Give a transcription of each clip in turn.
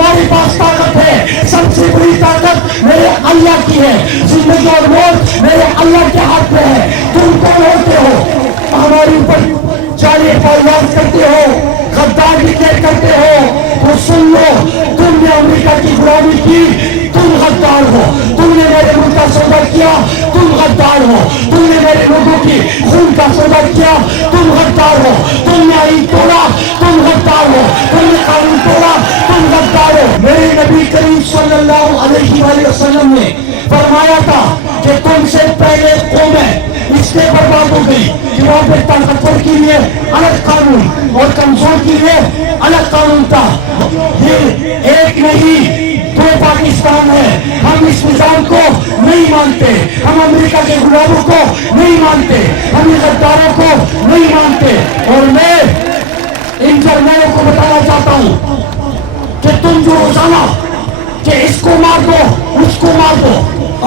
तुम्हारे पास ताकत है, सबसे बड़ी ताकत मेरे अल्लाह की है। जिंदगी और मौत मेरे अल्लाह के हाथ में है। तुम कौन होते हो हमारे ऊपर जालिम फैलाव करते हो, गद्दार डिक्लेयर करते हो? तो सुन लो, तुमने अमेरिका की गुलामी की, तुम गद्दार हो। तुमने मेरे मुल्क का सौदा किया, तुम गद्दार हो। तुमने मेरे लोगों की खून का सौदा किया, तुम गद्दार हो। तुमने आईन तोड़ा, तुम गद्दार हो। तुमने कानून तोड़ा, तुम गद्दार हो। मेरे नबी करीम सल्लल्लाहु अलैहि वसल्लम ने फरमाया था कि तुमसे पहले कौमें इसलिए बर्बाद हो गई कि वहां पे ताकतवर के लिए अलग कानून और कमजोर के लिए अलग कानून था। ये एक नहीं दो पाकिस्तान है। हम इस निजाम को नहीं मानते, हम अमेरिका के गुलामों को नहीं मानते, हम इन गद्दारों को नहीं मानते। और मैं इन जर्नलों को बताना चाहता हूं कि तुम जो रोजाना कि इसको मार दो, उसको मार दो,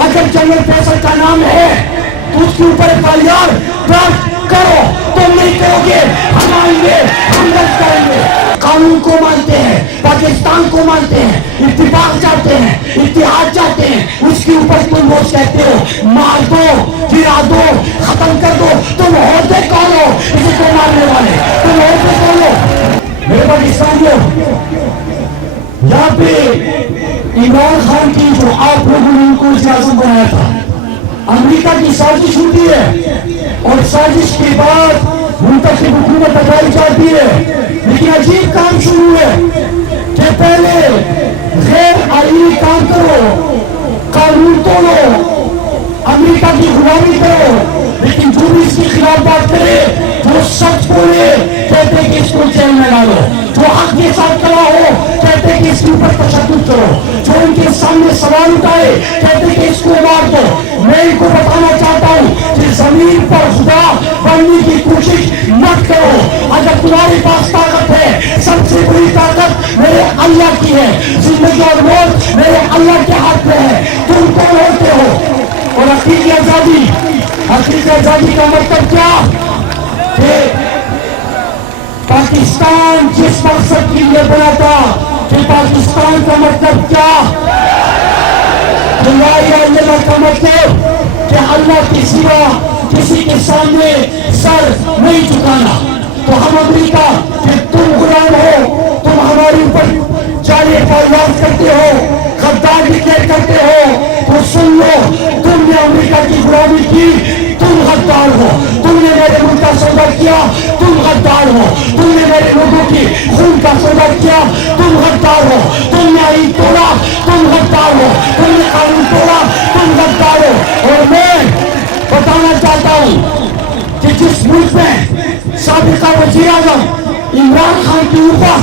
अगर जनरल फैसल का नाम है तो उसके ऊपर एफआईआर दर्ज करो। तुम नहीं करोगे, हम आएंगे, हम दर्ज करेंगे। कानून को मानते हैं, पाकिस्तान को मानते हैं, इत्तेफाक चाहते हैं, इत्तेहाद चाहते हैं, उसके ऊपर तुम रोज कहते हो मार दो, गिरा दो, खत्म कर दो। तुम होते कौन हो इसी को मारने वाले? तुम होते कौन हो? मेरे पाकिस्तानियों, यहाँ पे इमरान खान की जो आप लोगों ने उनको इजाजत बनाया था, अमेरिका की साजिश होती है और साजिश के बाद मुंतखब हुकूमत हटाई जाती है। लेकिन अजीब काम शुरू है कि पहले गैर आईनी काम करो, कानून तोड़ो, अमेरिका की गुलामी करो, लेकिन जो भी इसके खिलाफ बात करे, जो सच बोले, कहते कि इसको जेल में डालो, जो हक के साथ खड़ा हो, कहते कि इसके ऊपर तशद्दुद करो, जो इनके सामने सवाल उठाए, कहते कि इसको मार दो। मैं इनको बताना चाहता हूँ कि जमीन पर खुदा बनने की कोशिश मत करो। अगर तुम्हारे पास ताकत है, सबसे बड़ी ताकत मेरे अल्लाह की है। जिंदगी और मौत मेरे अल्लाह के हाथ में है। तुम कौन होते हो? और हकीकी आजादी, हकीकी आजादी का मतलब क्या? पाकिस्तान जिस मकसद के लिए बना था, कि पाकिस्तान का मतलब क्या? का मतलब कि अल्लाह के सिवा किसी के सामने सर नहीं झुकाना। तो हम अमेरिका कि तुम गुलाम हो, तुम हमारे ऊपर जालिम फैलाव करते हो, गद्दार डिक्लेयर करते हो, तो सुन लो, तुमने अमेरिका की गुलामी की, तुम गद्दार हो। तुमने मेरे मुल्क का सौदा किया, तुम गद्दार हो। तुमने मेरे लोगों की खून का सौदा किया, तुम गद्दार हो। तुमने आईन तोड़ा, तुम गद्दार हो। तुमने कानून तोड़ा, तुम गद्दार हो। और मैं बताना चाहता हूं कि जिस मुल्क में साबिका वज़ीर आज़म इमरान खान के ऊपर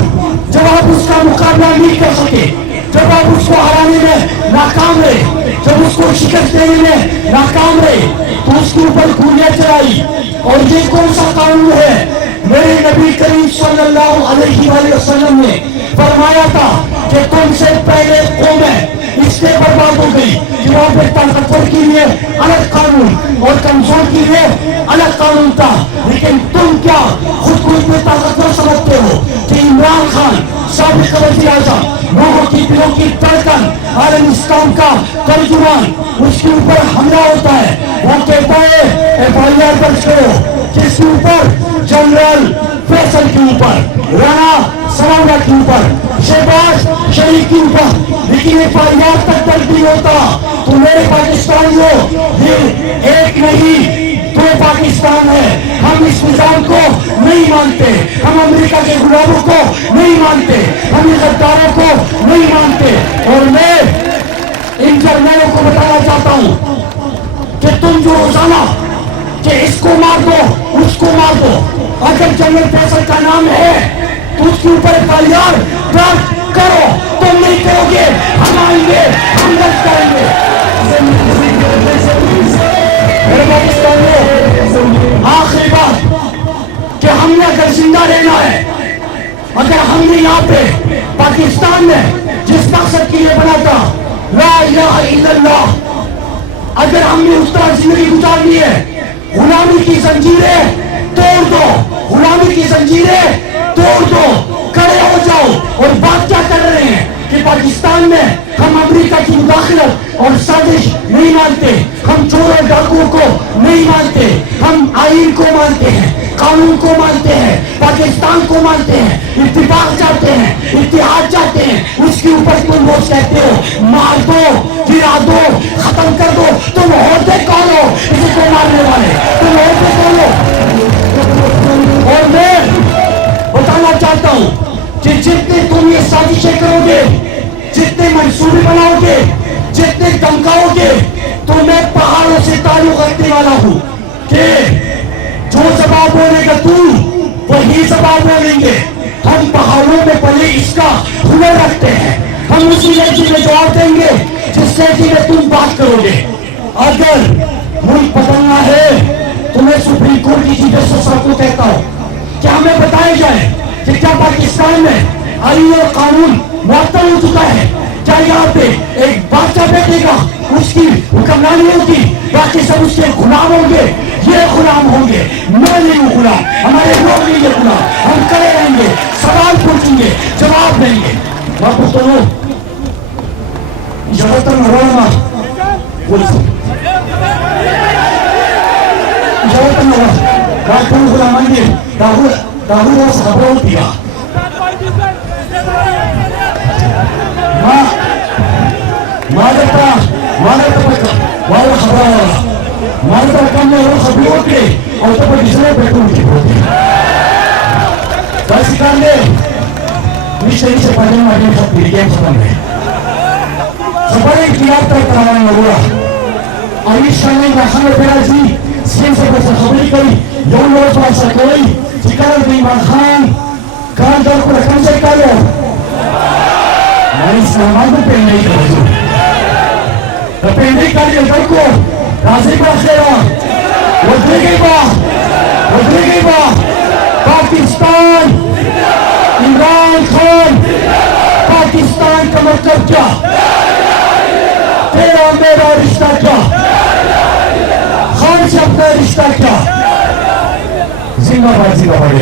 जब आप उसका मुकाबला नहीं कर सके, जब आप उसको हराने में नाकाम रहे, जब उसको शिकस्त देने में नाकाम रहे, तो उसके ऊपर गोलियां चलाई। और ये कौन सा कानून है? मेरे नबी करीम सल्लल्लाहु अलैहि वसल्लम ने फरमाया था कि तुमसे पहले कौमें इसलिए बर्बाद हो गई कि वहां पे ताकतवर के लिए अलग कानून और कमजोर के लिए अलग कानून था। लेकिन तुम क्या खुद को इतने ताकतवर समझते हो कि इमरान खान साबिक वज़ीर आज़म, लोगों की दिलों की धड़कन, आलम इस्लाम का तर्जुमान, उसके ऊपर हमला होता है, वो कहता है एफआईआर दर्ज करो। किसके ऊपर? जनरल फैसल के ऊपर, राणा सरावड़ा के ऊपर, शहबाज शरीफ के ऊपर। लेकिन एफआईआर तक दर्ज नहीं होता। तो मेरे पाकिस्तानियों, ये एक नहीं दो पाकिस्तान है। हम इस निजाम को नहीं मानते, हम अमेरिका के गुलामों को नहीं मानते, हम इन गद्दारों को नहीं मानते। और मैं इन जर्नलों को बताना चाहता हूं कि तुम जो रोजाना कि इसको मार दो, उसको मार दो, अगर जनरल फैसल का नाम है तो उसके ऊपर एफआईआर दर्ज करो। तुम नहीं करोगे, हम आएंगे, हम दर्ज करेंगे। मेरे पाकिस्तानियों, आखिरी बात कि हमने अगर जिंदा रहना है, अगर हमने यहाँ पे पाकिस्तान में जिस मकसद के लिए बना था, ला इलाहा इल्लल्लाह, अगर हमने उस तरह जिंदगी गुजारनी है, गुलामी की जंजीरें तोड़ दो, गुलामी की जंजीरें तोड़ दो, खड़े हो जाओ। और बात क्या कर रहे हैं कि की मुदाखलत और साजिश नहीं मानते, हम चोर और डाकुओं को नहीं मानते, हम आईन को मानते हैं, कानून को मानते हैं, पाकिस्तान को मानते हैं, इत्तेफाक चाहते हैं, इत्तेहाद चाहते हैं। उसके ऊपर तुम रोज कहते हो मार दो, गिरा दो, खत्म कर दो। तुम होते कौन हो किसी को मारने वाले? तुम होते कौन हो? और मैं बताना चाहता हूं कि जितने तुम ये साजिशें करोगे, जितने मंसूबे बनाओगे, जितने धमकाओगे, तो मैं पहाड़ों से ताल्लुक रखने वाला हूं कि जो जवाब बोलेगा तू वही जवाब बोलेंगे। हम पहाड़ों में पहले इसका हुनर रखते हैं, हम उसी लहजे में जवाब देंगे जिस लहजे में तुम बात करोगे। अगर मुल्क बदलना है तो मैं सुप्रीम कोर्ट की चीफ जस्टिस साहब को कहता हूं कि हमें बताया जाए कि क्या पाकिस्तान में आईन और कानून मुअत्तल हो चुका है? क्या यहाँ पे एक बादशाह बैठेगा, उसकी हुक्मरानी होगी, बाकी सब उसके गुलाम होंगे? ये गुलाम होंगे, मैं नहीं हूँ गुलाम, हमारे लोग नहीं है गुलाम। हम खड़े रहेंगे, सवाल पूछेंगे, जवाब देंगे। वापस तो लो जबरदस्त रोना jawatan gulam mandir dahulu sahabat tiga Mada peka wala khabara mada kamne ro khabiro ke aur to disne betul ki bote bas karne niche padne made sab piriye khatam hai sabare khilaf tak karane lagura Ayush Shane Rahman Ferazi Siem se pasa khabari kari yon lo pasa koi Chikar Iman Khan Khan dar ko rakam se karo Mari saman ko pehne hi karo Depende kali dar ko Razi ba khera wadri ba Pakistan Imran Khan Pakistan ka matlab kya तेरा मेरा रिश्ता क्या खान से अपना रिश्ता क्या जिंदाबाद जिंदाबाद